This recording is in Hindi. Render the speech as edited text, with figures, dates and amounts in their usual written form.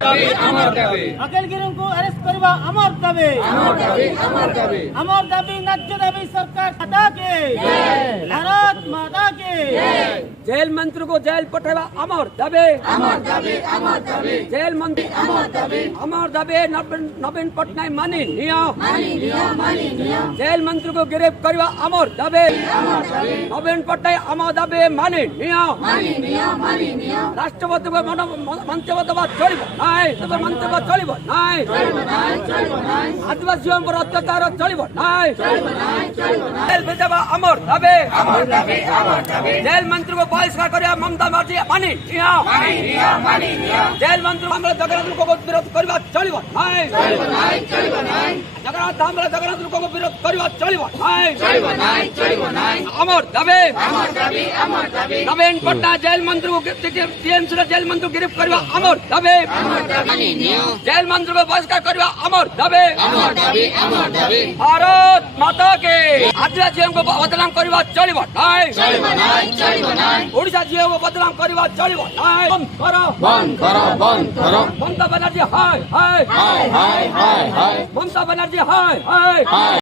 अखिल गिरी को अरेस्ट करवा अमर दाबी न्याय दाबी सरकार हटा के भारत माता के जेल मंत्री को जेल पठावा अमर दाबी जेल मंत्री अमर दाबी नवीन पटनायक मानी नियम जेल मंत्री को गिरफ्त करवा अमर दाबी नवीन पटनायक अमर दाबी मानी नियम राष्ट्रपति को मंत्रिमंडल चलिब मंतव्य चलिब आदिवासी पर अत्याचार चलिब जेल भेजा अमर दाबी जेल मंत्री को बहिष्कार करवा ममता बनर्जी मानी जेल मंत्री जगन्नाथ लोक को विरोध करवा चलिब जगन्नाथ लोक को विरोध करवा चलिब अमर दाबी नवीन पटनायक जेल मंत्री को टीएमसी जेल मंत्री को गिरफ्त करवा अमर दाबी जेल मंत्री को बहिष्कार करवा अमर दाबी भारत माता के आदिवासी को बदनाम करवा चलिब ओडिशा झील को बदनाम करवा चलिब ममता बनर्जी हाय ममता बनर्जी हाय